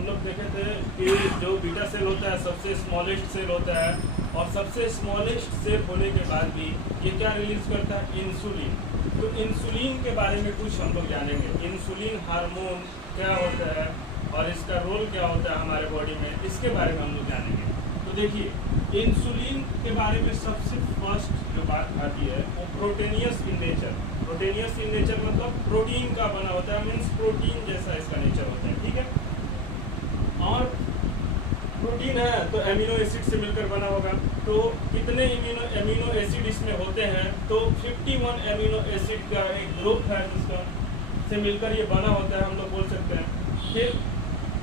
हम लोग देखे थे कि जो बीटा सेल होता है सबसे स्मॉलेस्ट सेल होता है, और सबसे स्मॉलेस्ट सेल होने के बाद भी ये क्या रिलीज करता है, इंसुलिन। तो इंसुलिन के बारे में कुछ हम लोग जानेंगे। इंसुलिन हार्मोन क्या होता है और इसका रोल क्या होता है हमारे बॉडी में, इसके बारे में हम लोग जानेंगे। तो देखिए, इंसुलिन के बारे में सबसे फर्स्ट जो बात आती है वो proteinaceous in nature. Proteinaceous in nature मतलब प्रोटीन का बना होता है, मीन्स प्रोटीन जैसा इसका नेचर होता है, ठीक है। और प्रोटीन है तो एमिनो एसिड से मिलकर बना होगा। तो कितने एमिनो एसिड इसमें होते हैं, तो 51 एमिनो एसिड का एक ग्रुप है जिसका से मिलकर ये बना होता है, हम लोग बोल सकते हैं। फिर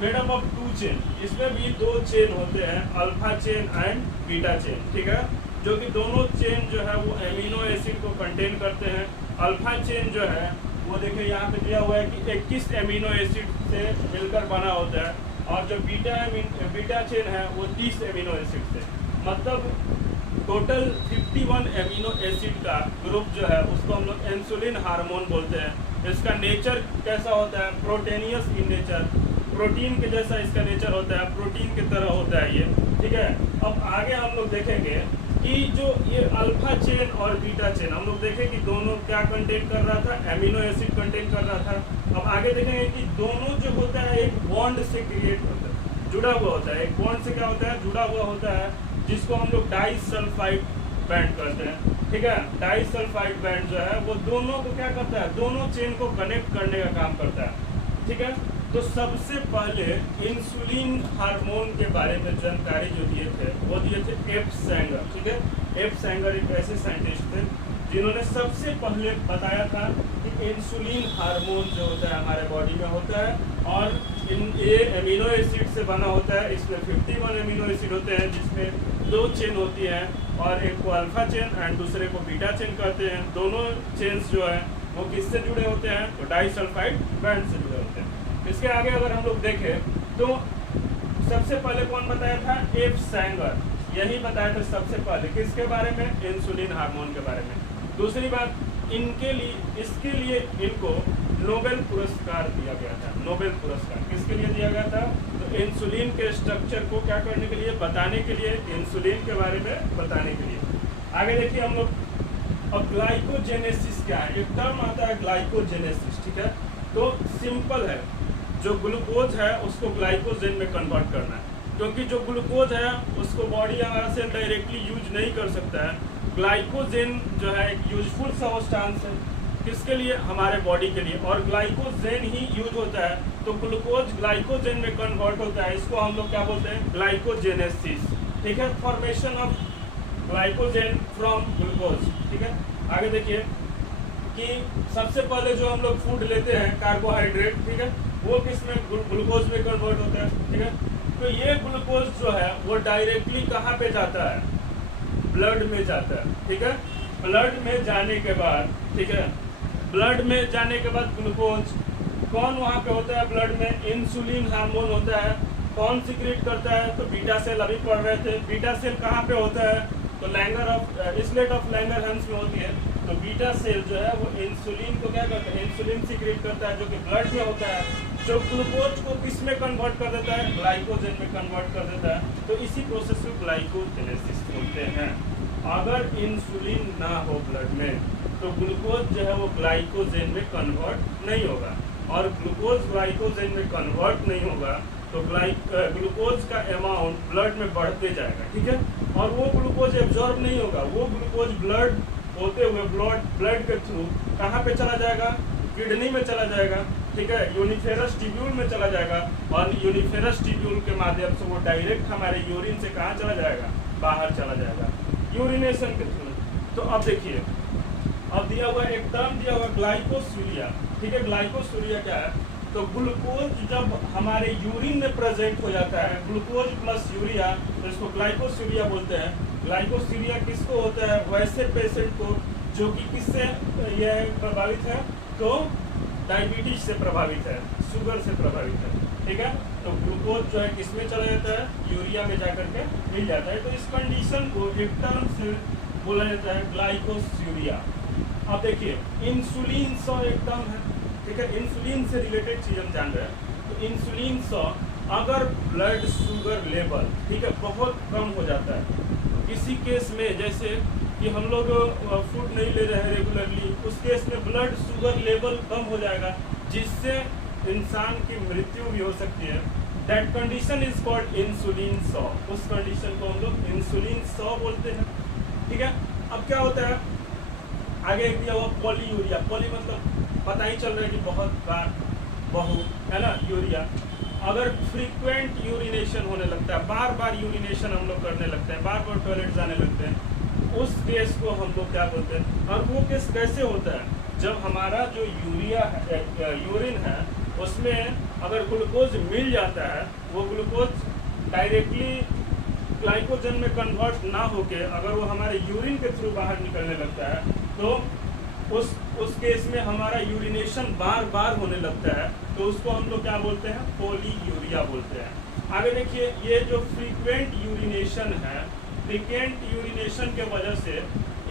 मेड अप ऑफ 2 चेन, इसमें भी 2 चेन होते हैं, alpha chain and beta chain, ठीक है। जो कि दोनों चेन जो है वो एमिनो एसिड को कंटेन करते हैं। अल्फा चेन जो है वो देखिए यहाँ पे दिया हुआ है कि 21 एमिनो एसिड से मिलकर बना होता है, और जो बीटा चेन है वो 30 एमिनो एसिड से, मतलब टोटल 51 एमिनो एसिड का ग्रुप जो है उसको हम लोग इंसुलिन हार्मोन बोलते हैं। इसका नेचर कैसा होता है, प्रोटीनियस इन नेचर, प्रोटीन के जैसा इसका नेचर होता है, प्रोटीन की तरह होता है ये, ठीक है। अब आगे हम लोग देखेंगे कि जो ये अल्फा चेन और बीटा चेन, हम लोग देखें कि दोनों क्या कंटेन कर रहा था, एमिनो एसिड कंटेन कर रहा था। अब आगे देखेंगे कि दोनों जो होता है एक बॉन्ड से क्रिएट होता है, जुड़ा हुआ होता है। एक बॉन्ड से क्या होता है, जुड़ा हुआ होता है, जिसको हम लोग डाइसल्फाइड बैंड कहते हैं, ठीक है। डाइसल्फाइड बैंड जो है वो दोनों को क्या करता है, दोनों चेन को कनेक्ट करने का काम करता है, ठीक है। तो सबसे पहले इंसुलिन हार्मोन के बारे में जानकारी जो दिए थे वो दिए थे एफ सैंगर, ठीक है। एफ सैंगर एक ऐसे साइंटिस्ट थे जिन्होंने सबसे पहले बताया था कि इंसुलिन हार्मोन जो होता है हमारे बॉडी में होता है, और ये एमिनो एसिड से बना होता है। इसमें 51 एमिनो एसिड होते हैं, जिसमें 2 चेन होती हैं, और एक को अल्फा चेन एंड दूसरे को बीटा चेन कहते हैं। दोनों चेन्स जो है वो किससे जुड़े होते हैं, तो डाइसल्फाइड बैंड से जुड़े होते हैं। इसके आगे अगर हम लोग देखें तो सबसे पहले कौन बताया था, एफ सैंगर, यही बताया था सबसे पहले, किसके बारे में, इंसुलिन हार्मोन के बारे में। दूसरी बात, इसके लिए इनको नोबेल पुरस्कार दिया गया था। नोबेल पुरस्कार किसके लिए दिया गया था, तो इंसुलिन के स्ट्रक्चर को क्या करने के लिए, बताने के लिए, इंसुलिन के बारे में बताने के लिए। आगे देखिए हम लोग, अब ग्लाइकोजेनेसिस क्या है, एक टर्म आता है ग्लाइकोजेनेसिस, ठीक है। तो सिंपल है, जो ग्लूकोज है उसको ग्लाइकोजेन में कन्वर्ट करना है, क्योंकि जो ग्लूकोज है उसको बॉडी हमारा सेल डायरेक्टली यूज नहीं कर सकता है। ग्लाइकोजेन जो है एक यूजफुल सब्सटेंस है, किसके लिए, हमारे बॉडी के लिए, और ग्लाइकोजेन ही यूज होता है। तो ग्लूकोज ग्लाइकोजेन में कन्वर्ट होता है, इसको हम लोग क्या बोलते हैं, ग्लाइकोजेनेसिस, ठीक है। Formation of glycogen from glucose, ठीक है। आगे देखिए कि सबसे पहले जो हम लोग फूड लेते हैं कार्बोहाइड्रेट, ठीक है, वो किसमें, ग्लूकोज में कन्वर्ट होता है, ठीक है। तो ये ग्लूकोज जो है वो डायरेक्टली कहाँ पे जाता है, ब्लड में जाता है, ठीक है। ब्लड में जाने के बाद, ठीक है, ब्लड में जाने के बाद ग्लूकोज कौन वहाँ पे होता है, ब्लड में इंसुलिन हार्मोन होता है। कौन सीक्रेट करता है, तो बीटा सेल, अभी पढ़ रहे थे। बीटा सेल कहाँ पे होता है, तो स्लेट ऑफ लैंगरहैंस में होती है। तो बीटा सेल जो है वो इंसुलिन को क्या करता है, इंसुलिन सीक्रेट करता है, जो कि ब्लड में होता है, जो ग्लूकोज को किस में कन्वर्ट कर देता है, ग्लाइकोजेन में कन्वर्ट कर देता है। तो इसी प्रोसेस को ग्लाइकोजेनेसिस बोलते हैं। अगर इंसुलिन ना हो ब्लड में तो ग्लूकोज जो है वो ग्लाइकोजेन में कन्वर्ट नहीं होगा, और ग्लूकोज ग्लाइकोजेन में कन्वर्ट नहीं होगा तो ग्लूकोज का अमाउंट ब्लड में बढ़ते जाएगा, ठीक है। और वो ग्लूकोज एब्जॉर्ब नहीं होगा, वो ग्लूकोज ब्लड होते हुए ब्लड के थ्रू कहाँ पे चला जाएगा, किडनी में चला जाएगा, ठीक है, यूनिफेरस ट्यूब्यूल में चला जाएगा, और यूनिफेरस ट्यूब्यूल के माध्यम से वो डायरेक्ट हमारे यूरिन से कहाँ चला जाएगा, बाहर चला जाएगा, यूरिनेशन के थ्रू। तो अब देखिए, अब दिया हुआ एक टर्म दिया हुआ ग्लाइकोसूरिया, ठीक है। ग्लाइकोसूरिया क्या है, तो ग्लूकोज जब हमारे यूरिन में प्रेजेंट हो जाता है, ग्लूकोज प्लस यूरिया, तो इसको ग्लाइकोसूरिया बोलते हैं। ग्लाइकोसूरिया किसको होता है, वैसे पेशेंट को जो कि किससे यह प्रभावित है, तो डायबिटीज से प्रभावित है, शुगर से प्रभावित है, ठीक है। तो ग्लूकोज जो है किसमें चला जाता है, यूरिया में जाकर के मिल जाता है। तो इस कंडीशन को एक टर्म से बोला जाता है ग्लाइकोसूरिया। अब देखिए, इंसुलिन एक टर्म है, ठीक है। इंसुलिन से रिलेटेड चीज हम जान रहे हैं। तो इंसुलिन अगर ब्लड शुगर लेवल, ठीक है, बहुत कम हो जाता है, किसी केस में जैसे कि हम लोग फूड नहीं ले रहे हैं रेगुलरली, उस केस में ब्लड शुगर लेवल कम हो जाएगा, जिससे इंसान की मृत्यु भी हो सकती है। That condition is called insulin saw. उस कंडीशन को हम लोग इंसुलिन सॉ बोलते हैं, ठीक है। अब क्या होता है, आगे एक दिया हुआ पॉलीयूरिया। पॉली मतलब पता ही चल रहा है कि बहुत बार, बहु, है ना, यूरिया। अगर फ्रीक्वेंट यूरिनेशन होने लगता है, बार बार यूरिनेशन हम लोग करने लगते हैं, बार बार टॉयलेट जाने लगते हैं, उस केस को हम लोग क्या बोलते हैं। और वो केस कैसे होता है, जब हमारा जो यूरिन है उसमें अगर ग्लूकोज मिल जाता है, वो ग्लूकोज डायरेक्टली ग्लाइकोजन में कन्वर्ट ना होके अगर वो हमारे यूरिन के थ्रू बाहर निकलने लगता है, तो उस केस में हमारा यूरिनेशन बार बार होने लगता है, तो उसको हम लोग क्या बोलते हैं, पॉलीयूरिया बोलते हैं। आगे देखिए, ये जो फ्रीक्वेंट यूरिनेशन है, फ्रीक्वेंट यूरिनेशन के वजह से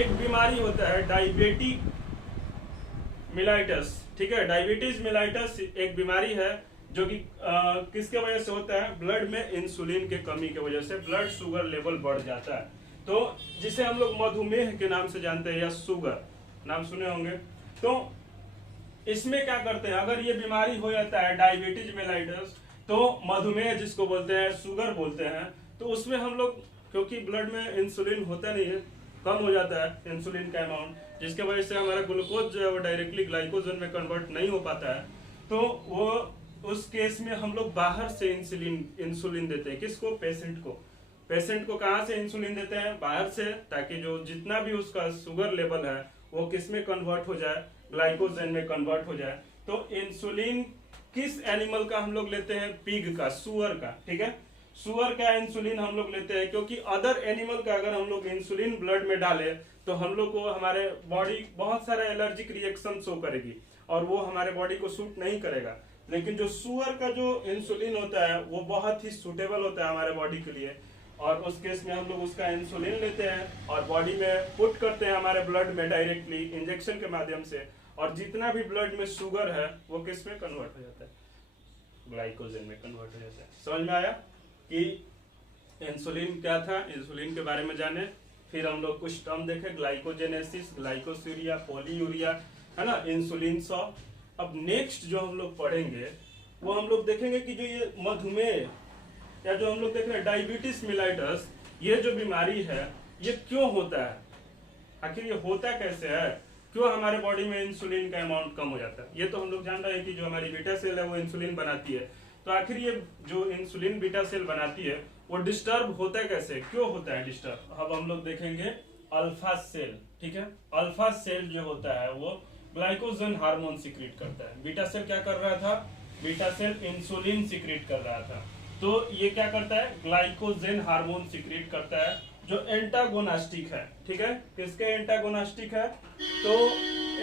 एक बीमारी होता है डायबिटिक मिलाइटस, ठीक है। डायबिटीज मिलाइटस एक बीमारी है जो कि किसके वजह से होता है, ब्लड में इंसुलिन के कमी के वजह से ब्लड शुगर लेवल बढ़ जाता है, तो जिसे हम लोग मधुमेह के नाम से जानते हैं, या शुगर नाम सुने होंगे। तो इसमें क्या करते हैं, अगर ये बीमारी हो जाता है डायबिटीज मेलाइटस, तो मधुमेह जिसको बोलते हैं, शुगर बोलते हैं, तो उसमें हम लोग, क्योंकि ब्लड में इंसुलिन होता नहीं है, कम हो जाता है इंसुलिन का अमाउंट, जिसके वजह से हमारा ग्लूकोज जो है वो डायरेक्टली ग्लाइकोजन में कन्वर्ट नहीं हो पाता है, तो वो उस केस में हम लोग बाहर से इंसुलिन देते हैं। किसको, पेशेंट को कहाँ से इंसुलिन देते हैं, बाहर से, ताकि जो जितना भी उसका शुगर लेवल है वो किस में कन्वर्ट हो जाए, ग्लाइकोजन में कन्वर्ट हो जाए। तो इंसुलिन किस एनिमल का हम लोग लेते हैं, पिग का, सुअर का, ठीक है। सुअर का इंसुलिन हम लोग लेते हैं, क्योंकि अदर एनिमल का अगर हम लोग इंसुलिन ब्लड में डाले तो हम लोग को, हमारे बॉडी बहुत सारे एलर्जिक रिएक्शन शो करेगी और वो हमारे बॉडी को सूट नहीं करेगा। लेकिन जो सुअर का जो इंसुलिन होता है वो बहुत ही सूटेबल होता है हमारे बॉडी के लिए, और उस केस में हम लोग उसका इंसुलिन लेते हैं और बॉडी में पुट करते हैं हमारे ब्लड में डायरेक्टली इंजेक्शन के माध्यम से, और जितना भी ब्लड में शुगर है वो किस में कन्वर्ट हो जाता है, ग्लाइकोजन में कन्वर्ट हो जाता है। समझ में आया कि इंसुलिन क्या था, इंसुलिन के बारे में जाने। फिर हम लोग कुछ टर्म देखे, ग्लाइकोजेनेसिस, ग्लाइकोसूरिया, पॉलीयूरिया, है ना, इंसुलिन सॉ। अब नेक्स्ट जो हम लोग पढ़ेंगे वो हम लोग देखेंगे कि जो ये मधुमेह, या जो हम लोग देख रहे हैं डायबिटीज मिलाइटस, ये जो बीमारी है ये क्यों होता है, आखिर ये होता कैसे है, क्यों हमारे बॉडी में इंसुलिन का अमाउंट कम हो जाता है। ये तो हम लोग जान रहे हैं कि जो हमारी बीटा सेल है वो इंसुलिन बनाती है, तो आखिर ये जो इंसुलिन बीटा सेल बनाती है वो डिस्टर्ब होता है कैसे, क्यों होता है डिस्टर्ब। अब हम लोग देखेंगे अल्फा सेल, ठीक है। अल्फा सेल जो होता है वो ग्लाइकोजन हार्मोन सिक्रीट करता है। बीटा सेल क्या कर रहा था, बीटा सेल इंसुलिन सिक्रीट कर रहा था, तो ये क्या करता है, ग्लाइकोजन हार्मोन सिक्रीट करता है जो एंटागोनास्टिक है, ठीक है। किसके एंटागोनास्टिक है, तो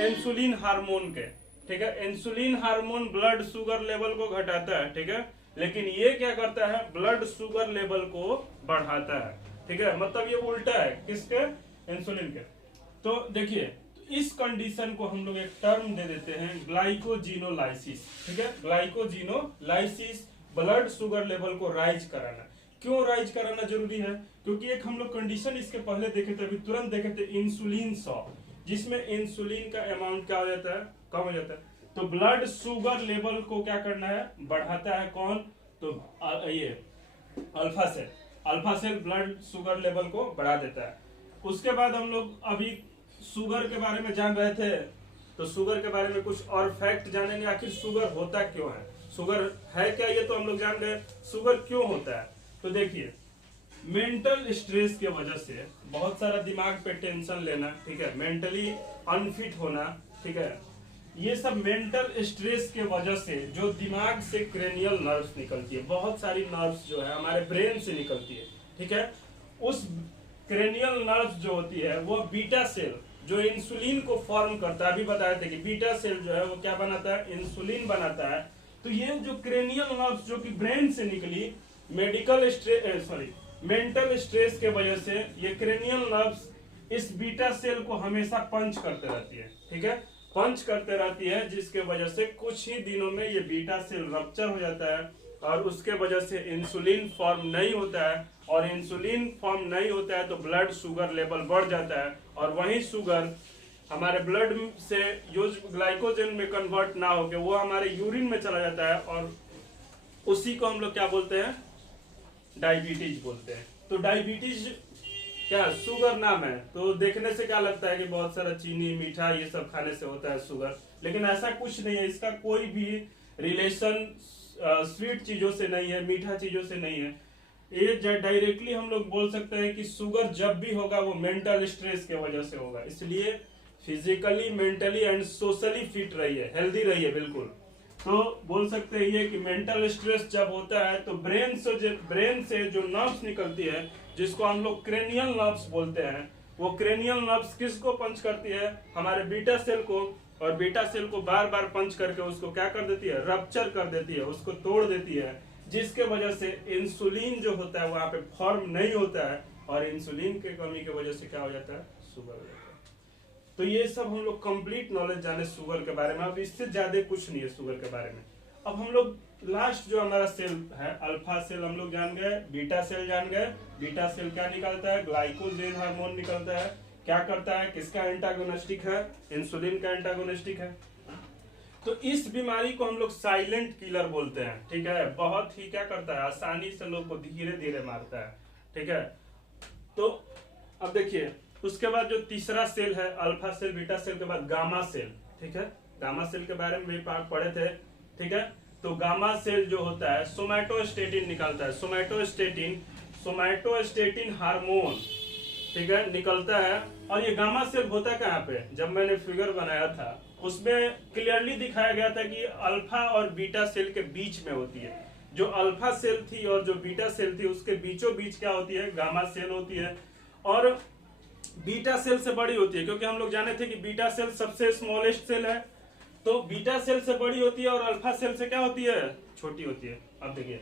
इंसुलिन हार्मोन के, ठीक है। Insulin hormone blood sugar level को घटाता है, ठीक है, लेकिन ये क्या करता है, ब्लड शुगर लेवल को बढ़ाता है, ठीक है। मतलब ये उल्टा है किसके, इंसुलिन के। तो देखिए, इस कंडीशन को हम लोग एक टर्म दे देते हैं, ग्लाइकोजिनोलाइसिस, ठीक है। ग्लाइकोजिनोलाइसिस, ब्लड शुगर लेवल को राइज कराना। क्यों राइज कराना जरूरी है, क्योंकि एक हम लोग कंडीशन इसके पहले देखे थे, अभी तुरंत देखे थे, इंसुलिन सॉ, जिसमें इंसुलिन का अमाउंट क्या हो जाता है, कम हो जाता है। तो ब्लड शुगर लेवल को क्या करना है, बढ़ाता है कौन, तो ये alpha cell, alpha cell blood sugar level को बढ़ा देता है। उसके बाद हम लोग अभी शुगर के बारे में जान रहे थे, तो शुगर के बारे में कुछ और फैक्ट जानेंगे, आखिर शुगर होता क्यों है, शुगर है क्या, ये तो हम लोग जान गए, शुगर क्यों होता है। तो देखिए, मेंटल स्ट्रेस के वजह से बहुत सारा दिमाग पे टेंशन लेना, ठीक है, मेंटली अनफिट होना, ठीक है, ये सब मेंटल स्ट्रेस के वजह से जो दिमाग से क्रेनियल नर्व्स निकलती है, बहुत सारी नर्व्स जो है हमारे ब्रेन से निकलती है, ठीक है। उस क्रेनियल नर्व्स जो होती है वो बीटा सेल जो इंसुलिन को फॉर्म करता है, अभी बताए थे कि बीटा सेल जो है वो क्या बनाता है, इंसुलिन बनाता है। तो ये जो क्रेनियल नर्व्स जो कि ब्रेन से निकली, मेंटल स्ट्रेस के वजह से ये क्रेनियल नर्व्स इस बीटा सेल को हमेशा पंच करते रहती है, ठीक है, पंच करते रहती है, जिसके वजह से कुछ ही दिनों में ये बीटा सेल रप्चर हो जाता है और उसके वजह से इंसुलिन फॉर्म नहीं होता है, और इंसुलिन फॉर्म नहीं होता है तो ब्लड शुगर लेवल बढ़ जाता है, और वही शुगर हमारे ब्लड से जो ग्लाइकोजन में कन्वर्ट ना होके वो हमारे यूरिन में चला जाता है, और उसी को हम लोग क्या बोलते हैं, डायबिटीज बोलते हैं। तो डायबिटीज क्या शुगर नाम है, तो देखने से क्या लगता है कि बहुत सारा चीनी मीठा ये सब खाने से होता है शुगर, लेकिन ऐसा कुछ नहीं है। इसका कोई भी रिलेशन स्वीट चीजों से नहीं है, मीठा चीजों से नहीं है। ये डायरेक्टली हम लोग बोल सकते हैं कि शुगर जब भी होगा वो मेंटल स्ट्रेस के वजह से होगा। इसलिए physically, mentally and socially fit रहिए, हेल्दी रहिए बिल्कुल। तो बोल सकते हैं ये कि मेंटल स्ट्रेस जब होता है तो ब्रेन से जो नर्व्स निकलती है, जिसको हम लोग क्रेनियल नर्व्स बोलते हैं, वो क्रेनियल नर्व्स किसको पंच करती है, हमारे बीटा सेल को, और बीटा सेल को बार बार पंच करके उसको क्या कर देती है, रप्चर कर देती है, उसको तोड़ देती है, जिसके वजह से इंसुलिन जो होता है वहां पे फॉर्म नहीं होता है, और इंसुलिन की कमी की वजह से क्या हो जाता है, शुगर हो जाता है। तो ये सब हम लोग कंप्लीट नॉलेज जाने शुगर के बारे में। अब इससे ज्यादा कुछ नहीं है शुगर के बारे में। अब हम लोग लास्ट जो हमारा सेल है, अल्फा सेल हम लोग जान गए, बीटा सेल जान गए। बीटा सेल क्या निकलता है, ग्लाइकोजेन हार्मोन निकलता है, क्या करता है, किसका एंटागोनिस्टिक है, इंसुलिन का एंटागोनिस्टिक है। तो इस बीमारी को हम लोग साइलेंट किलर बोलते हैं, ठीक है। बहुत ही क्या करता है, आसानी से लोग को धीरे धीरे मारता है, ठीक है। तो अब देखिए, उसके बाद जो तीसरा सेल है, अल्फा सेल बीटा सेल के बाद गामा सेल, ठीक है। गामा सेल के बारे में भी पढ़े थे, ठीक है। तो गामा सेल जो होता है सोमैटोस्टेटिन निकलता है, सोमैटोस्टेटिन हार्मोन, ठीक है, निकलता है। और ये गामा सेल होता कहाँ पे, जब मैंने फिगर बनाया था उसमें क्लियरली दिखाया गया था कि अल्फा और बीटा सेल के बीच में होती है। जो अल्फा सेल थी और जो बीटा सेल थी उसके बीचों बीच क्या होती है, गामा सेल होती है। और बीटा सेल से बड़ी होती है, क्योंकि हम लोग जाने थे कि बीटा सेल सबसे स्मॉलेस्ट सेल है, तो बीटा सेल से बड़ी होती है और अल्फा सेल से क्या होती है, छोटी होती है। अब देखिए,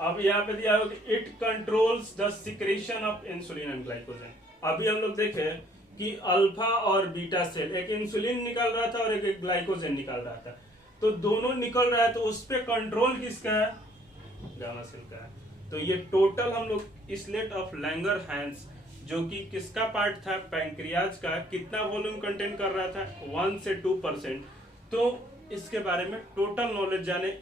अब यहाँ पे दिया है कि it controls the secretion of insulin and glycogen. अभी हम लोग देखे कि अल्फा और बीटा सेल, एक इंसुलिन निकल रहा था और एक ग्लाइकोजन निकल रहा था, तो दोनों निकल रहा है, तो उस पर कंट्रोल किसका है, गामा सेल का है। तो ये टोटल हम लोग इसलेट ऑफ लैंगरहैंस, जो कि किसका पार्ट था, पैंक्रियाज का, कितना वॉल्यूम कंटेन कर रहा था, 1 से 2%। तो इसके बारे में टोटल नॉलेज जाने।